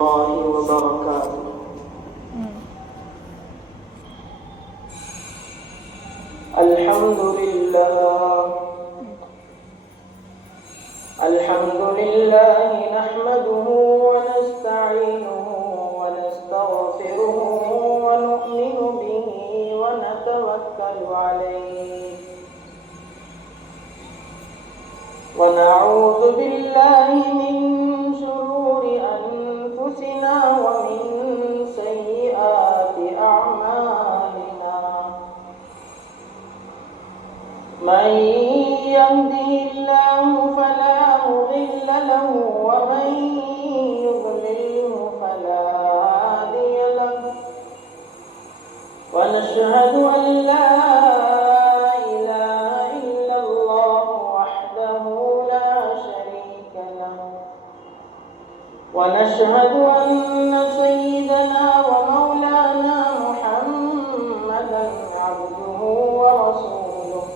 الله وبركاته. الحمد لله نحمده ونستعينه ونستغفره ونؤمن به ونتوكل عليه ونعوذ بالله من شرور أنفسنا ومن سيئات أعمالنا. من يهده الله فلا مضل له ومن يضلله فلا هادي له. ونشهد أن لا إله إلا الله وحده لا شريك له. ونشهد أن سيدنا ومولانا محمدا عبده ورسوله.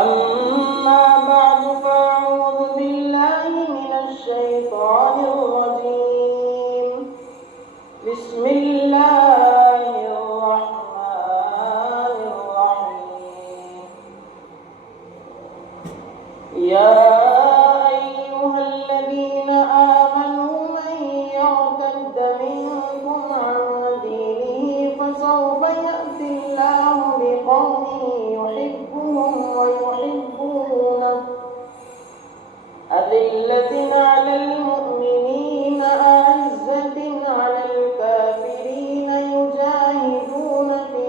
أما بعد فأعوذ بالله من الشيطان الرجيم. بسم الله الرحمن الرحيم. يا أيها الذين آمنوا من يرتد منكم عن دينه فسوف يأتي الله بقوم يحبهم ويحبونه أذلة على المؤمنين أعزة على الكافرين يجاهدون في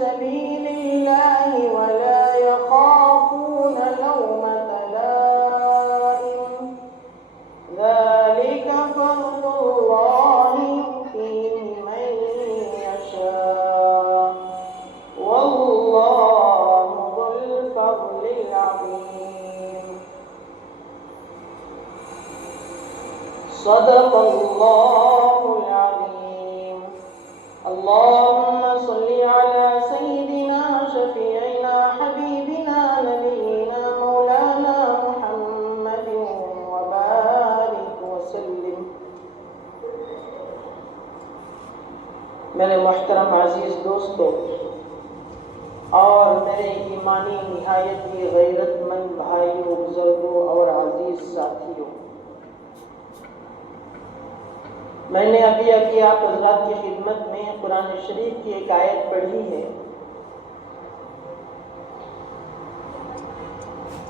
سبيل الله ولا يخافون لومة لائم. ذلك فضل الله يؤتيه من يشاء والله ذو الفضل العظيم. صدق الله العظيم. اللهم صل على سيدنا شفيعنا حبيبنا نبينا مولانا محمد وبارك وسلم. میرے محترم عزیز دوستو اور میرے ایمانی نہایت ہی غیرت مند بھائیوں، بزرگوں اور عزیز ساتھیوں، میں نے ابھی آپ حضرات کی خدمت میں قرآن شریف کی ایک آیت پڑھی ہے.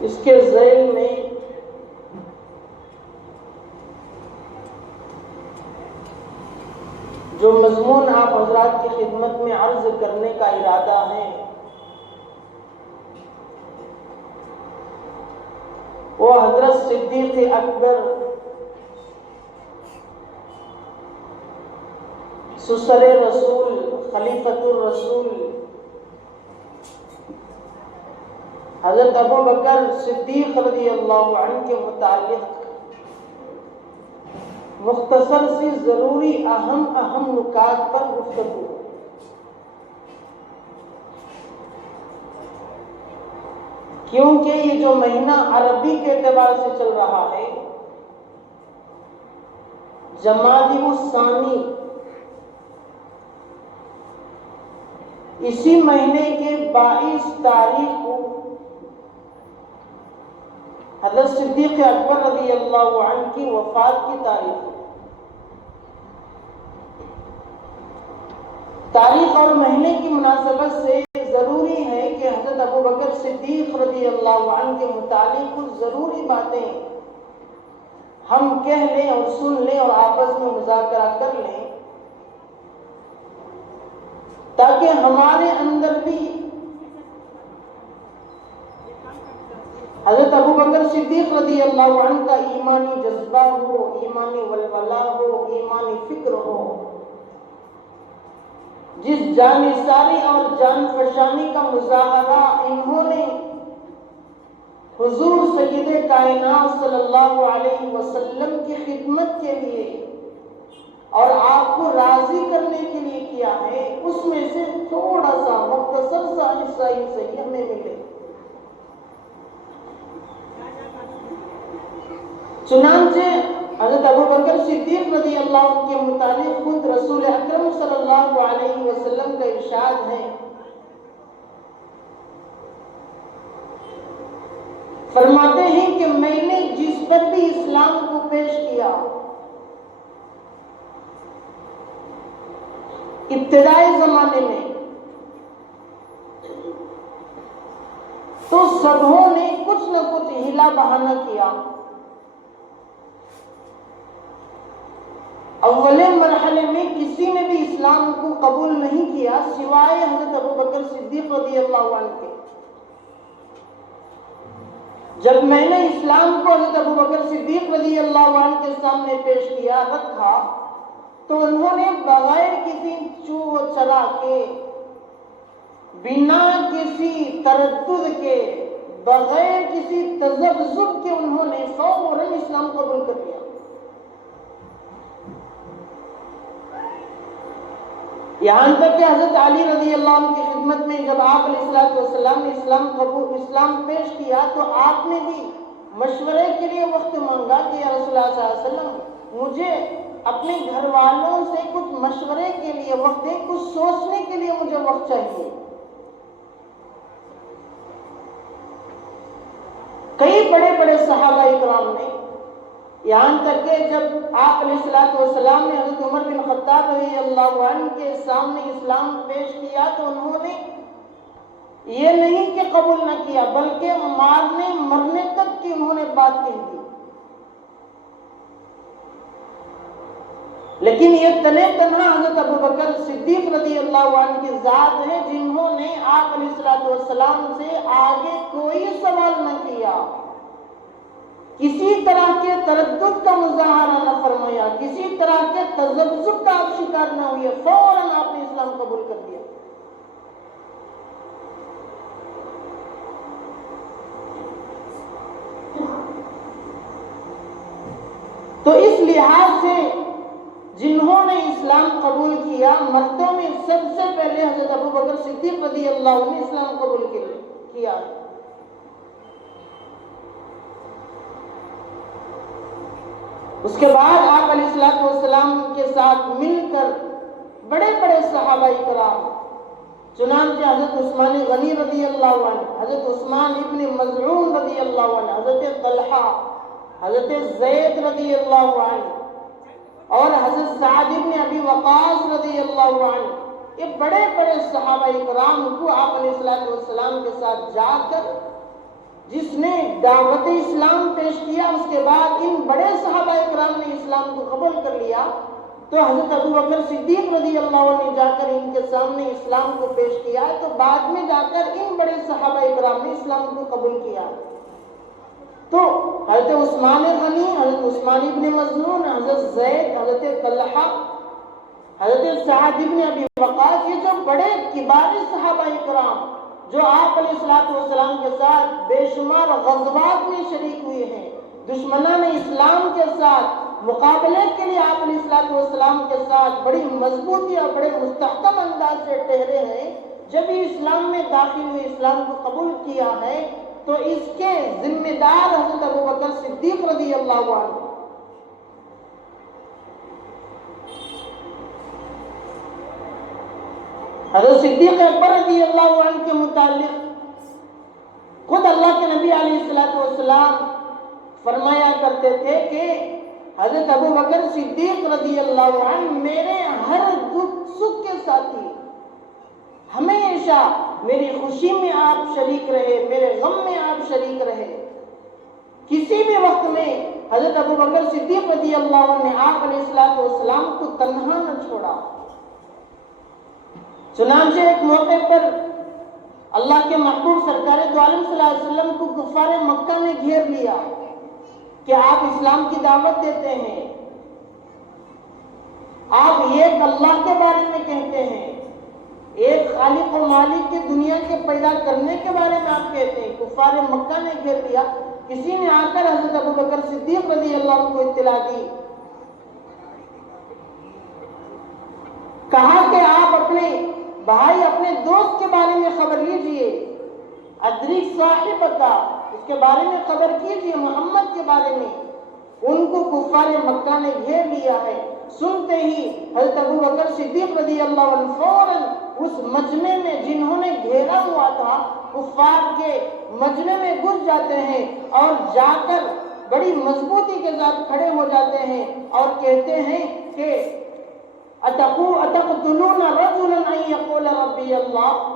اس کے ذیل میں جو مضمون آپ حضرات کی خدمت میں عرض کرنے کا ارادہ ہے وہ حضرت صدیق اکبر سسر رسول خلیفۃ الرسول حضرت ابو بکر صدیق رضی اللہ عنہ کے متعلق مختصر سی ضروری اہم نکات پر گفتگو. کیونکہ یہ جو مہینہ عربی کے اعتبار سے چل رہا ہے جمادی الثانی، اسی مہینے کے 22 تاریخ کو حضرت صدیق اکبر رضی اللہ عنہ کی وفات کی تاریخ اور مہینے کی مناسبت سے ضروری ہے کہ حضرت ابو بکر صدیق رضی اللہ عنہ کے متعلق کچھ ضروری باتیں ہم کہہ لیں اور سن لیں اور آپس میں مذاکرہ کر لیں، تاکہ ہمارے اندر بھی حضرت ابو بکر صدیق رضی اللہ عنہ کا ایمانی جذبہ ہو، ایمانی ولولہ ہو، ایمانی فکر ہو. جس جان نثاری اور جان فشانی کا مظاہرہ انہوں نے حضور سید کائنات صلی اللہ علیہ وسلم کی خدمت کے لیے اور آپ کو راضی کرنے کے لیے کیا ہے، اس میں سے تھوڑا سا مختصر سا حصہ ہی صحیح ہمیں ملے. چنانچہ حضرت ابو بکر صدیق رضی اللہ عنہ کے متعلق خود رسول اکرم صلی اللہ علیہ وسلم کا ارشاد ہے، فرماتے ہیں کہ میں نے جس پر بھی اسلام کو پیش کیا، ابتدائی زمانے میں تو سبوں نے کچھ نہ کچھ ہلا بہانہ کیا۔ اولے مرحلے میں کسی نے بھی اسلام کو قبول نہیں کیا سوائے حضرت ابو بکر صدیق رضی اللہ عنہ کے۔ جب میں نے اسلام کو حضرت ابو بکر صدیق رضی اللہ عنہ کے سامنے پیش کیا، رکھا، تو انہوں نے بغیر کسی چو و چرا کے، بنا کسی تردد کے، بغیر کسی تذبذب کے انہوں نے فوراً اسلام قبول کر لیا۔ یہاں تک کہ حضرت علی رضی اللہ عنہ کی خدمت میں جب آپ علیہ السلام نے اسلام پیش کیا تو آپ نے بھی مشورے کے لیے وقت مانگا کہ یا رسول اللہ صلی اللہ علیہ وسلم، مجھے اپنے گھر والوں سے کچھ مشورے کے لیے وقت دیں، کچھ سوچنے کے لیے مجھے وقت چاہیے۔ کئی بڑے بڑے صحابہ اکرام نے، یہاں تک کہ جب آپ علیہ السلام نے حضرت عمر بن خطاب رضی اللہ عنہ کے سامنے اسلام پیش کیا تو انہوں نے یہ نہیں کہ قبول نہ کیا بلکہ مارنے مرنے تک کی انہوں نے بات کہی تھی۔ لیکن یہ تنے تنہا حضرت ابو بکر صدیق رضی اللہ عنہ کی ذات ہے جنہوں نے آپ علیہ السلام سے آگے کوئی سوال نہ کیا، کسی طرح کے تردد کا مظاہرہ نہ فرمایا، کسی طرح کے تذبذب کا آپ شکار نہ ہوئے، فوراً آپ نے اسلام قبول کر دیا۔ تو اس لحاظ سے جنہوں نے اسلام قبول کیا، مردوں میں سب سے پہلے حضرت ابو بکر صدیق رضی اللہ عنہ نے اسلام قبول کیا۔ اس کے بعد آپ علیہ السلام کے ساتھ مل کر بڑے بڑے صحابہ کرام، چنانچہ حضرت عثمان غنی رضی اللہ عنہ، حضرت عثمان ابن مظعون رضی اللہ عنہ، حضرت طلحہ، حضرت زید رضی اللہ عنہ اور حضرت سعد ابن ابی وقاص رضی اللہ عنہ، یہ بڑے بڑے صحابہ کرام کو آپ علیہ السلام کے ساتھ جا کر جس نے دعوت اسلام پیش کیا، اس کے بعد ان بڑے صحابہ کرام نے اسلام کو قبول کر لیا، تو حضرت ابو بکر صدیق رضی اللہ عنہ نے جا کر ان کے سامنے اسلام کو پیش کیا، تو بعد میں جا کر ان بڑے صحابہ کرام نے اسلام کو قبول کیا۔ تو حضرت عثمان غنی، حضرت عثمان ابن مظعون، حضرت زید، حضرت طلحہ، حضرت سعد ابن ابی وقاص، یہ جو بڑے کبار صحابہ کرام جو آپ علیہ السلام کے ساتھ بے شمار غزوات میں شریک ہوئے ہیں، دشمنان اسلام کے ساتھ مقابلے کے لیے آپ علیہ السلام کے ساتھ بڑی مضبوطی اور بڑے مستحکم انداز سے ٹھہرے ہیں، جب ہی اسلام میں داخل ہوئے، اسلام کو قبول کیا ہے، تو اس کے ذمہ دار حضرت ابو بکر صدیق رضی اللہ عنہ۔ حضرت صدیق اکبر رضی اللہ عنہ کے متعلق خود اللہ کے نبی علیہ السلام فرمایا کرتے تھے کہ حضرت ابو بکر صدیق رضی اللہ عنہ میرے ہر دکھ سکھ کے ساتھی، ہمیشہ میری خوشی میں آپ شریک رہے، میرے غم میں آپ شریک رہے۔ کسی بھی وقت میں حضرت ابو بکر صدیق رضی اللہ عنہ نے آپ علیہ السلام کو تنہا نہ چھوڑا۔ چنانچہ ایک موقع پر اللہ کے محبوب سرکار دو عالم صلی اللہ علیہ وسلم کو کفار مکہ نے گھیر لیا کہ آپ اسلام کی دعوت دیتے ہیں، آپ ایک اللہ کے بارے میں کہتے ہیں، ایک خالق و مالک کی دنیا کے پیدا کرنے کے بارے میں آپ کہتے ہیں۔ کفار مکہ نے گھیر لیا، کسی نے آ کر حضرت ابو بکر صدیق رضی اللہ عنہ کو اطلاع دی، کہا کہ آپ اپنے بھائی، اپنے دوست کے بارے میں خبر لیجئے، ادریک صاحبہ، اس کے بارے میں خبر کیجئے، محمد کے بارے میں، ان کو کفار مکہ نے گھیر لیا ہے۔ سنتے ہی حضرت ابو بکر صدیق رضی اللہ عنہ فوراً اس مجمع میں جنہوں نے گھیرا ہوا تھا کفار کے مجمع میں گھس جاتے ہیں اور جا کر بڑی مضبوطی کے ساتھ کھڑے ہو جاتے ہیں اور کہتے ہیں کہ اتقتلون رجلا ان یقول ربی اللہ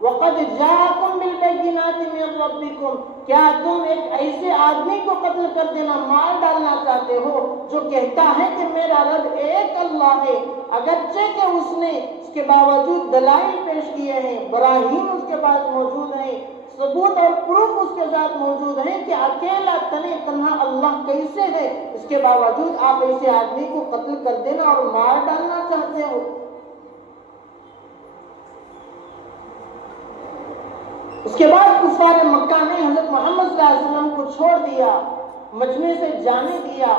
وقد جاءکم بالبینات من ربکم، کیا تم ایک ایسے آدمی کو قتل کر دینا، مار ڈالنا چاہتے ہو جو کہتا ہے کہ میرا رب ایک اللہ ہے، اگرچہ کہ اس نے اس کے باوجود دلائل پیش کیے ہیں، براہین اس کے پاس موجود ہیں، ثبوت اور پروف اس کے ساتھ موجود ہیں کہ اکیلا تنہا اللہ کیسے ہے، اس کے باوجود آپ ایسے آدمی کو قتل کر دینا اور مار ڈالنا چاہتے ہو۔ اس کے بعد کفار مکہ نے حضرت محمد صلی اللہ علیہ وسلم کو چھوڑ دیا، مجمع سے جانے دیا،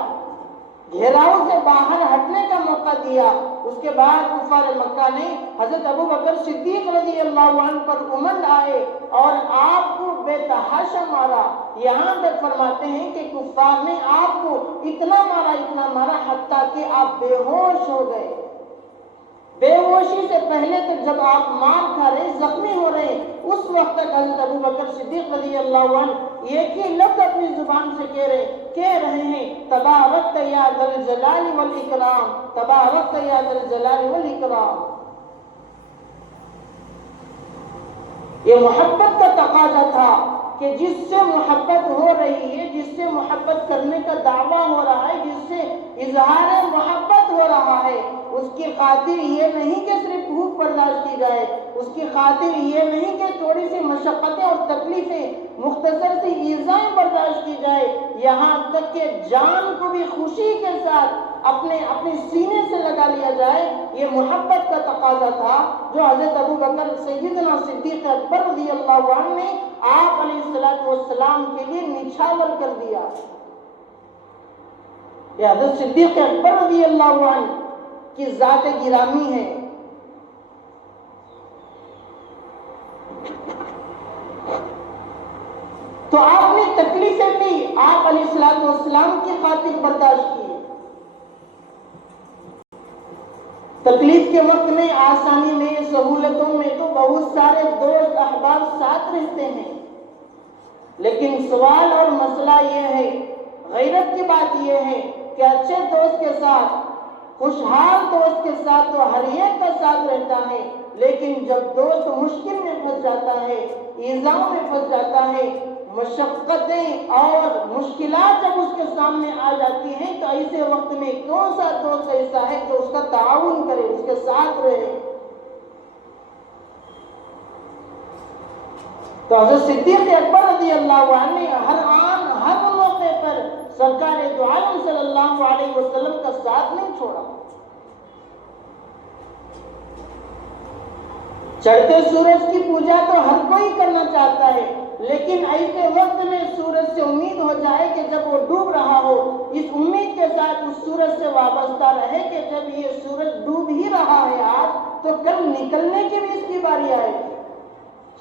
گھیراؤ سے باہر ہٹنے کا موقع دیا۔ اس کے بعد کفار مکہ نے حضرت ابو بکر صدیق رضی اللہ عنہ پر امنڈ آئے اور آپ کو بے تحاشا مارا۔ یہاں تک فرماتے ہیں کہ کفار نے آپ کو اتنا مارا حتیٰ کہ آپ بے ہوش ہو گئے۔ بے ہوشی سے پہلے تک جب آپ مار کھا رہے، زخمی ہو رہے، اس وقت تک حضرت ابو بکر صدیق رضی اللہ عنہ ایک ہی لفظ اپنی زبان سے کہہ رہے ہیں، تبارکت یا ذا الجلال والاکرام، تبارکت یا ذا الجلال والاکرام۔ یہ محبت کا تقاضا تھا کہ جس سے محبت ہو رہی ہے، جس سے محبت کرنے کا دعویٰ ہو رہا ہے، جس سے اظہار محبت ہو رہا ہے، اس کی خاطر یہ نہیں کہ صرف بھوک برداشت کی جائے، اس کی خاطر یہ نہیں کہ تھوڑی سی مشقتیں اور تکلیفیں، مختصر سی ایذائیں برداشت کی جائے، یہاں تک کہ جان کو بھی خوشی کے ساتھ اپنے سینے سے لگا لیا جائے، یہ محبت کا تقاضا تھا جو حضرت ابو بکر سیدنا صدیق اکبر رضی اللہ عنہ نے آپ علیہ السلام کے لیے نچھاور کر دیا۔ یہ حضرت صدیق اکبر رضی اللہ عنہ کی ذات گرامی ہے۔ تو آپ نے تکلیفیں بھی آپ علیہ السلام کی خاطر برداشت کی۔ تکلیف کے وقت میں، آسانی میں، سہولتوں میں تو بہت سارے دوست احباب ساتھ رہتے ہیں، لیکن سوال اور مسئلہ یہ ہے، غیرت کی بات یہ ہے کہ اچھے دوست کے ساتھ، خوشحال دوست کے ساتھ تو ہر ایک کا ساتھ رہتا ہے، لیکن جب دوست مشکل میں پھنس جاتا ہے، ایذاؤں میں پھنس جاتا ہے، مشقتیں اور مشکلات جب اس کے سامنے آ جاتی ہیں، تو ایسے وقت میں کون سا دوست ایسا ہے جو اس کا تعاون کرے، اس کے ساتھ رہے؟ تو حضرت صدیق اکبر رضی اللہ عنہ نے ہر آن ہر موقع پر سرکار دو عالم صلی اللہ علیہ وسلم کا ساتھ نہیں چھوڑا۔ چڑھتے سورج کی پوجا تو ہر کوئی کرنا چاہتا ہے، لیکن ایسے وقت میں سورج سے امید ہو جائے کہ جب وہ ڈوب رہا ہو، اس امید کے ساتھ اس سورج سے وابستہ رہے کہ جب یہ سورج ڈوب ہی رہا ہے آج، تو کل نکلنے کی بھی اس کی باری آئے گی۔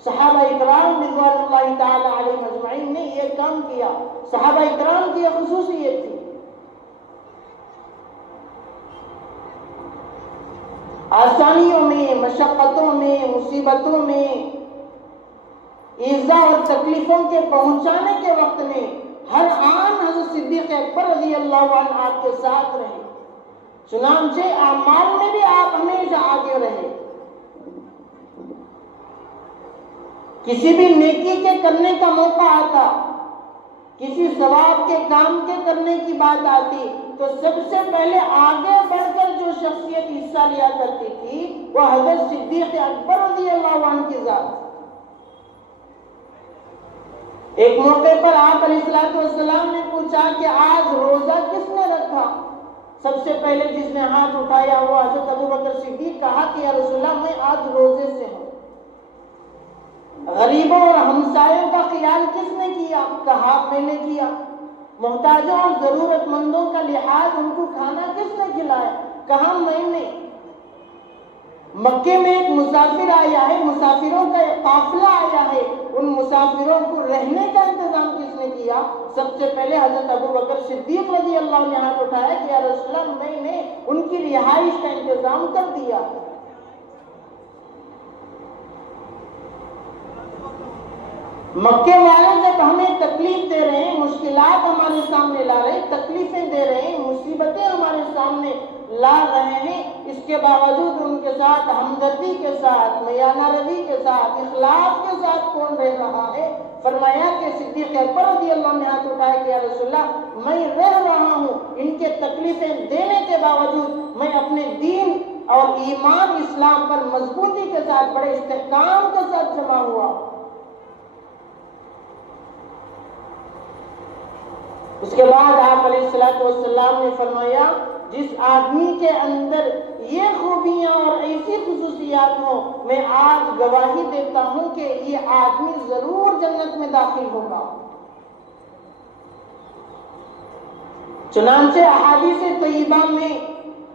صحابہ اکرام رضوان اللہ تعالی علیہ اجمعین نے یہ کام کیا۔ صحابہ اکرام کی یہ خصوصیت تھی۔ آسانیوں میں، مشقتوں میں، مصیبتوں میں، ایذا اور تکلیفوں کے پہنچانے کے وقت میں ہر آن حضرت صدیق اکبر رضی اللہ عنہ آپ کے ساتھ رہے۔ چنانچہ اعمال میں بھی آپ ہمیشہ آگے رہے۔ کسی بھی نیکی کے کرنے کا موقع آتا، کسی ثواب کے کام کے کرنے کی بات آتی، تو سب سے پہلے آگے بڑھ کر جو شخصیت حصہ لیا کرتی تھی وہ حضرت صدیق اکبر رضی اللہ عنہ کی ذات۔ ایک موقع پر آپ علیہ السلام نے پوچھا کہ آج روزہ کس نے رکھا؟ سب سے پہلے جس نے ہاتھ اٹھایا وہ حضرت ابو بکر صدیق، کہا کہ یا رسول اللہ میں آج روزے سے ہوں۔ غریبوں اور ہمسایوں کا خیال کس نے کیا؟ کہا میں نے کیا۔ محتاجوں اور ضرورت مندوں کا لحاظ، ان کو کھانا کس نے کھلایا؟ کہا میں نے۔ مکے میں ایک مسافر آیا ہے، مسافروں کا ایک قافلہ آیا ہے، ان مسافروں کو رہنے کا انتظام کس نے کیا؟ کیا؟ سب سے پہلے حضرت ابو بکر صدیق رضی اللہ عنہ نے ہاتھ اٹھایا کہ یا رسول اللہ میں نے ان کی رہائش کا انتظام کر دیا۔ مکے والے جب ہمیں تکلیف دے رہے ہیں، مشکلات ہمارے سامنے لا رہے ہیں، تکلیفیں دے رہے ہیں، مصیبتیں ہمارے سامنے لا رہے ہیں، اس کے باوجود ان کے ساتھ ہمدردی کے ساتھ، میانہ روی کے ساتھ، اخلاص کے ساتھ کون رہ رہا ہے؟ فرمایا کہ صدیق اکبر رضی اللہ عنہ نے ہاتھ اٹھایا کہ یا رسول اللہ میں رہ رہا ہوں، ان کے تکلیفیں دینے کے باوجود میں اپنے دین اور ایمان اسلام پر مضبوطی کے ساتھ، بڑے استحکام کے ساتھ جمع ہوا۔ اس کے بعد آپ علیہ السلام نے فرمایا جس آدمی کے اندر یہ خوبیاں اور ایسی خصوصیات ہوں، میں آج گواہی دیتا ہوں کہ یہ آدمی ضرور جنت میں داخل ہوگا۔ چنانچہ احادیث طیبہ میں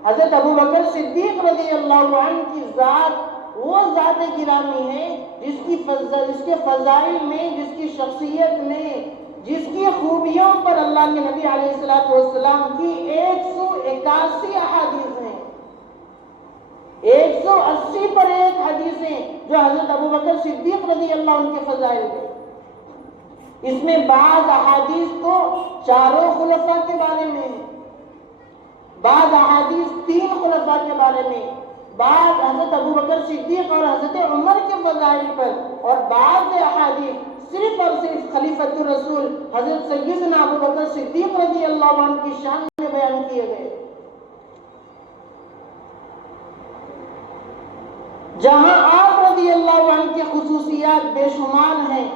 حضرت ابو بکر صدیق رضی اللہ عنہ کی ذات وہ ذات گرامی ہے جس کے فضائل میں، جس کی شخصیت میں، جس کی خوبیوں پر اللہ کے نبی علیہ السلام کی 181 احادیث ہیں، 180 پر ایک حدیثیں جو حضرت ابو بکر صدیق رضی اللہ عنہ کے فضائل ہیں۔ اس میں بعض احادیث تو چاروں خلفاء کے بارے میں ہیں، بعض احادیث 3 خلفاء کے بارے میں، بعض حضرت ابو بکر صدیق اور حضرت عمر کے فضائل پر، اور بعض احادیث صرف اور صرف خلیفۃ الرسول حضرت سیدنا ابو بکر صدیق رضی اللہ عنہ کی شان میں بیان کیے گئے۔ جہاں آپ رضی اللہ عنہ کی خصوصیات بے شمار ہیں،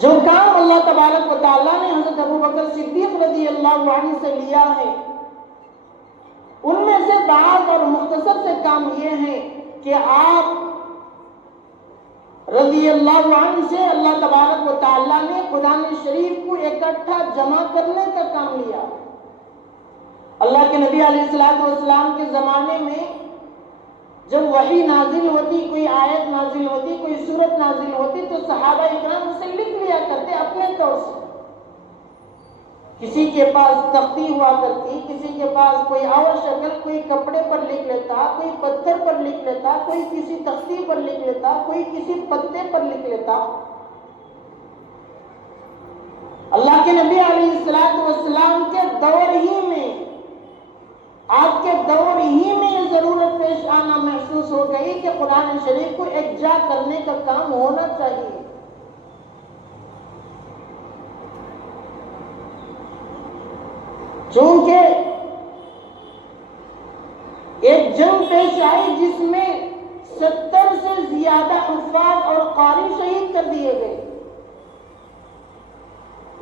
جو کام اللہ تبارک و تعالیٰ نے حضرت ابو بکر صدیق رضی اللہ عنہ سے لیا ہے، ان میں سے بعض اور مختصر سے کام یہ ہے کہ آپ رضی اللہ عنہ سے اللہ تبارک و تعالیٰ نے قرآن شریف کو اکٹھا جمع کرنے کا کام لیا۔ اللہ کے نبی علیہ السلام کے زمانے میں جب وحی نازل ہوتی، کوئی آیت نازل ہوتی، کوئی سورت نازل ہوتی، تو صحابہ اکرام اسے لکھ لیا کرتے اپنے طور سے۔ کسی کے پاس تختی ہوا کرتی، کسی کے پاس کوئی اور شکل، کوئی کپڑے پر لکھ لیتا، کوئی پتھر پر لکھ لیتا، کوئی کسی تختی پر لکھ لیتا، کوئی کسی پتے پر لکھ لیتا۔ اللہ کے نبی علیہ السلام کے دور ہی میں، آپ کے دور ہی میں یہ ضرورت پیش آنا محسوس ہو گئی کہ قرآن شریف کو یکجا کرنے کا کام ہونا چاہیے۔ چونکہ ایک جنگ پیش آئی جس میں 70 سے زیادہ حفاظ اور قاری شہید کر دیے گئے۔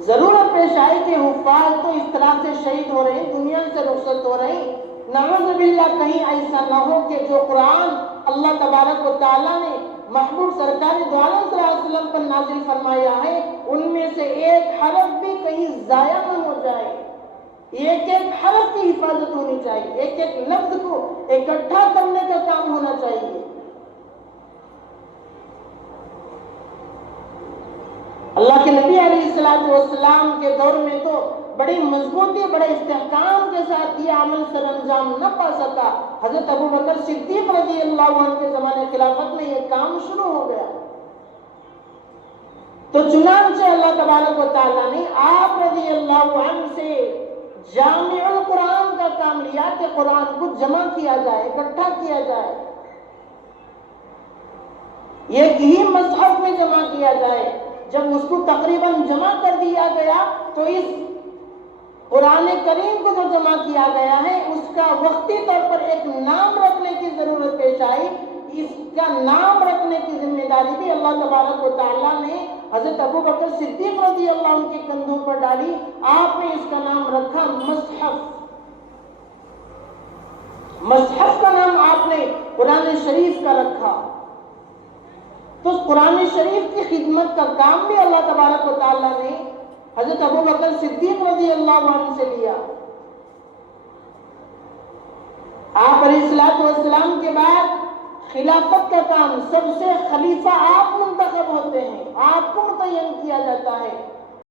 ضرورت پیش آئی کہ حفاظ تو اس طرح سے شہید ہو رہے ہیں، دنیا سے رخصت ہو رہے ہیں، نعوذ باللہ کہیں ایسا نہ ہو کہ جو قرآن اللہ تبارک و تعالیٰ نے محبوب سرکار دو عالم صلی اللہ علیہ وسلم پر نازل فرمایا ہے، ان میں سے ایک حرف بھی کہیں ضائع نہ ہو جائے۔ ایک ایک حرف کی حفاظت ہونی چاہیے، ایک ایک لفظ کو اکٹھا کرنے کا کام ہونا چاہیے۔ اللہ کے نبی علیہ السلام کے دور میں تو بڑی مضبوطی، بڑے استحکام کے ساتھ یہ عمل سر انجام نہ پا سکا۔ حضرت ابو بکر صدیق رضی اللہ عنہ کے زمانے خلافت میں یہ کام شروع ہو گیا۔ تو چنانچہ اللہ تبارک و تعالیٰ نے آپ رضی اللہ عنہ سے جامع القرآن کا کام لیا کہ قرآن کو جمع کیا جائے، اکٹھا کیا جائے، ایک ہی مصحف میں جمع کیا جائے۔ جب اس کو تقریباً جمع کر دیا گیا تو اس قرآن کریم کو جو جمع کیا گیا ہے اس کا وقتی طور پر ایک نام رکھنے کی ضرورت پیش آئی۔ اس کا نام رکھنے کی ذمہ داری بھی اللہ تبارک و تعالیٰ نے حضرت ابو بکر صدیق رضی اللہ عنہ کے کندھوں پر ڈالی۔ آپ نے اس کا نام رکھا مصحف۔ مصحف کا نام آپ نے قرآن شریف کا رکھا۔ تو قرآن شریف کی خدمت کا کام بھی اللہ تبارک و تعالیٰ نے حضرت ابو بکر صدیق رضی اللہ عنہ سے لیا۔ آپ علیہ السلام کے بعد خلافت کا کام سب سے خلیفہ آپ منتخب ہوتے ہیں، آپ کو متعین کیا جاتا ہے،